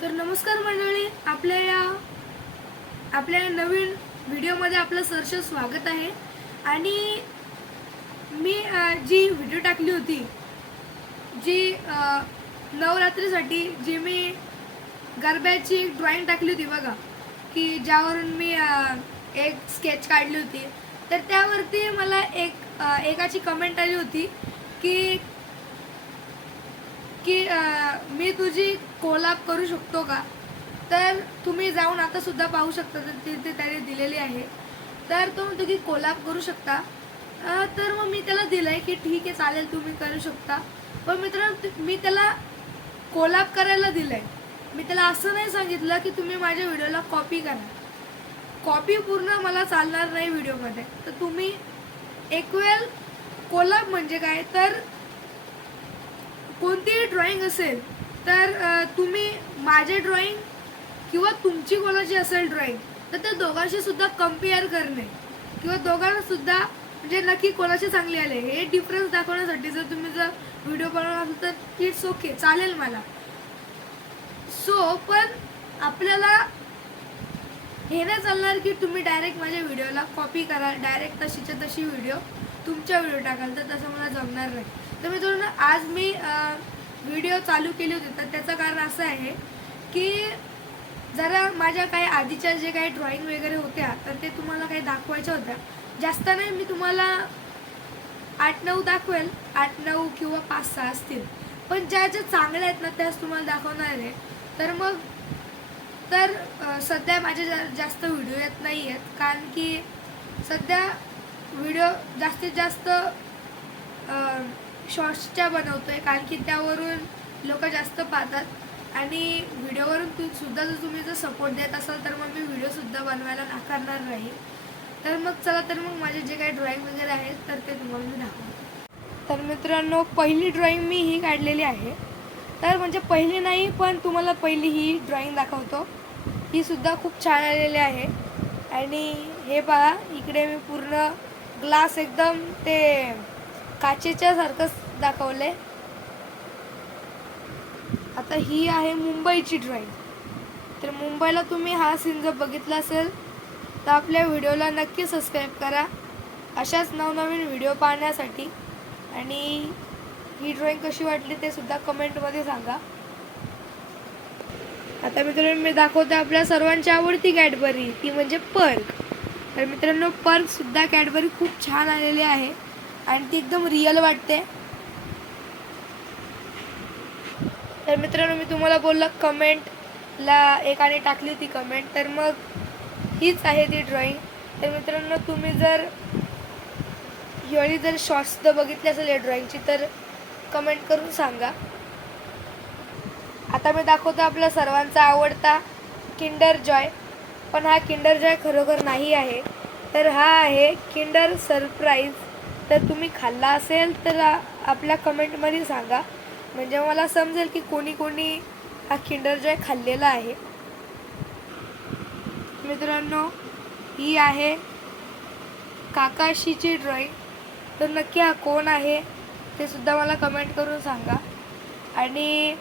तर नमस्कार मंडळी, आपल्या नवीन व्हिडिओमध्ये आपलं सहर्ष स्वागत आहे. आणि मी जी व्हिडिओ टाकली होती, जी नवरात्रीसाठी जी मी गरब्याची ड्रॉइंग टाकली होती बघा, की ज्यावरून मी एक स्केच काढली होती. तर त्यावरती मला एकाची कमेंट आली होती की की मी तुझी कोलॅब करू शकतो का. तर तुम्ही जाऊन आता सुद्धा पाहू शकता, तर तिथे त्याने दिलेली आहे. तर तो म्हणतो की कोलॅब करू शकता. तर मग मी त्याला दिलंय की ठीक आहे, चालेल, तुम्ही करू शकता. पण मित्रांनो, मी त्याला कोलॅब करायला दिलंय. मी त्याला असं नाही सांगितलं की तुम्ही माझ्या व्हिडिओला कॉपी करा. कॉपी पूर्ण मला चालणार नाही व्हिडिओमध्ये. तर तुम्ही एक वेळ कोलॅब म्हणजे काय, तर कोणतीही ड्रॉइंग असेल तर तुम्ही माझे ड्रॉइंग किंवा तुमची कोणाची असेल ड्रॉइंग, तर त्या दोघांशी सुद्धा कम्पेअर करणे किंवा दोघांना सुद्धा म्हणजे नक्की कोणाचे चांगले आले हे डिफरन्स दाखवण्यासाठी जर तुम्ही व्हिडिओ बनवणार असेल तर इट्स ओके, चालेल मला. पण आपल्याला हे नाही चालणार की तुम्ही डायरेक्ट माझ्या व्हिडिओला कॉपी करा, डायरेक्ट तशीच्या तशी व्हिडिओ तुमच्या व्हिडिओ टाकाल, तर तसं मला जमणार नाही. तर मित्रांनो, आज मी व्हिडिओ चालू केली होती, तर त्याचं कारण असं आहे की जरा माझ्या काही आधीच्या जे काही ड्रॉइंग वगैरे होत्या, तर ते तुम्हाला काही दाखवायच्या होत्या. जास्त नाही, मी तुम्हाला 8-9 दाखवेल, 8-9 किंवा 5-6 असतील. पण ज्या ज्या चांगल्या आहेत ना, त्याच तुम्हाला दाखवणार आहे. तर सध्या माझे जास्त व्हिडिओ येत नाही आहेत, कारण की सध्या व्हिडिओ जास्तीत जास्त शॉर्ट्सच्या बनवतोय, कारण की त्यावरून लोक जास्त पाहतात. आणि व्हिडिओवरून सुद्धा जर सपोर्ट देत असाल तर मग मी व्हिडिओसुद्धा बनवायला नाकारणार नाही. तर मग चला, तर मग माझे जे काही ड्रॉइंग वगैरे आहेत तर ते तुम्हाला मी दाखवतो. तर मित्रांनो, पहिली ड्रॉइंग मी ही काढलेली आहे. तर म्हणजे पहिली नाही, पण तुम्हाला पहिली ही ड्रॉइंग दाखवतो. ही सुद्धा खूप छान आलेली आहे. आणि हे पहा, इकडे मी पूर्ण ग्लास एकदम ते काचेच्या सारखंच दाखवलंय. आता ही आहे मुंबईची ड्रॉइंग. तर मुंबईला तुम्ही हा सीन जर बघितला असेल तर आपल्या व्हिडिओला नक्की सबस्क्राईब करा अशाच नवनवीन व्हिडिओ पाहण्यासाठी. आणि ही ड्रॉइंग कशी वाटली ते सुद्धा कमेंटमध्ये सांगा. आता मित्रांनो, मी दाखवते आपल्या सर्वांची आवडती कॅडबरी, ती म्हणजे पर्क. तर मित्रांनो, पर्क सुद्धा कॅडबरी खूप छान आलेली आहे आणि ती एकदम रिअल वाटते. तर मित्रांनो, मी तुम्हाला बोललं कमेंटला एकाने टाकली ती कमेंट, तर मग हीच आहे ती ड्रॉइंग. तर मित्रांनो, तुम्ही जर शॉर्ट्स बघितली असेल या ड्रॉइंगची तर कमेंट करून सांगा. आता मी दाखवतो आपला सर्वांचा आवडता किंडर जॉय. पण हा किंडर जॉय खरोखर नाही आहे, तर हा आहे किंडर सरप्राईज. तर तुम्ही खाल्ला असेल तर आपल्या कमेंटमध्ये सांगा, म्हणजे मला समजेल की कोणी कोणी हा किंडर जॉय खाल्लेला आहे. मित्रांनो, ही आहे काकाशीची ड्रॉइंग. तर नक्की हा कोण आहे ते सुद्धा मला कमेंट करून सांगा. आणि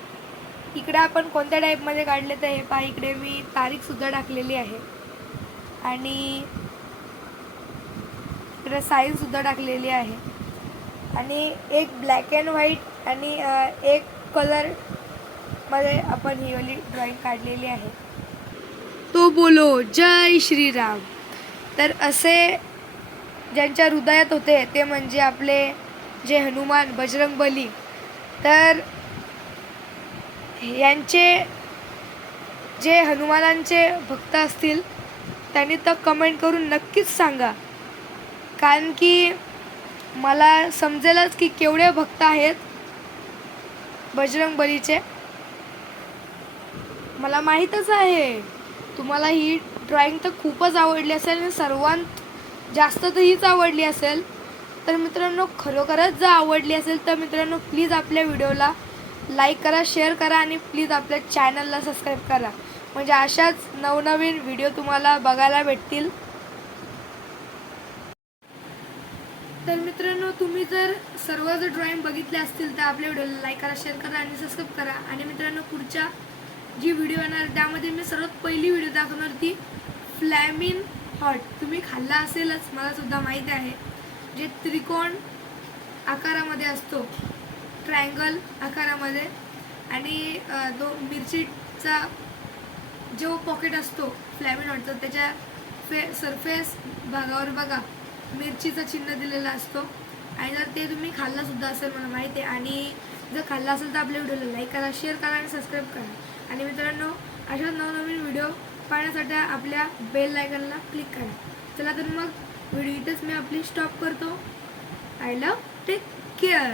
इकडे आपण कोणत्या टाईपमध्ये काढले तर हे पहा, इकडे मी तारीखसुद्धा टाकलेली आहे आणि इकडे साईजसुद्धा टाकलेली आहे. आणि एक ब्लॅक अँड व्हाईट आणि एक कलरमध्ये आपण ही वाली ड्रॉइंग काढलेली आहे. तो बोलो जय श्रीराम. तर असे ज्यांच्या हृदयात होते ते म्हणजे आपले जे हनुमान बजरंगबली. तर यांचे जे हनुमानांचे भक्त असतील त्यांनी तर कमेंट करून नक्कीच सांगा, कारण की मला समजेलच की केवढे भक्त आहेत बजरंगबलीचे. मला माहीतच आहे तुम्हाला ही ड्रॉइंग तर खूपच आवडली असेल आणि सर्वात जास्त तर हीच आवडली असेल. तर मित्रांनो, खरोखरच जर आवडली असेल तर मित्रांनो, प्लीज आपल्या व्हिडिओला लाईक करा, शेअर करा आणि प्लीज आपल्या चॅनलला सबस्क्राईब करा, म्हणजे अशाच नवनवीन व्हिडिओ तुम्हाला बघायला भेटतील. तर मित्रांनो, तुम्ही जर सर्व ड्रॉइंग बघितले असतील तर आपल्या व्हिडिओला लाईक करा, शेअर करा आणि सबस्क्राईब करा. आणि मित्रांनो, पुढच्या जी व्हिडिओ येणार त्यामध्ये मी सर्वात पहिली व्हिडिओ दाखवणार ती फ्लॅमिन हॉट. तुम्ही खाल्ला असेलच, मला सुद्धा माहीत आहे. जे त्रिकोण आकारामध्ये असतो, ट्रायंगल आकारामध्ये, आणि तो मिरचीचा जो पॉकेट असतो फ्लॅमिन हॉटचा, त्याच्या सरफेस भागावर बघा मिरचीचं चिन्ह दिलेलं असतो. आणि जर ते तुम्ही खाल्ला सुद्धा असेल मला माहिती आहे. आणि जर खाल्ला असेल तर आपल्या व्हिडिओला लाईक करा, शेअर करा आणि सबस्क्राईब करा. आणि मित्रांनो, अशाच नवनवीन व्हिडिओ पाहण्यासाठी आपल्या बेल आयकॉनला क्लिक करा. चला तर मग व्हिडिओ इथेच मी आपली स्टॉप करतो. I love, take care.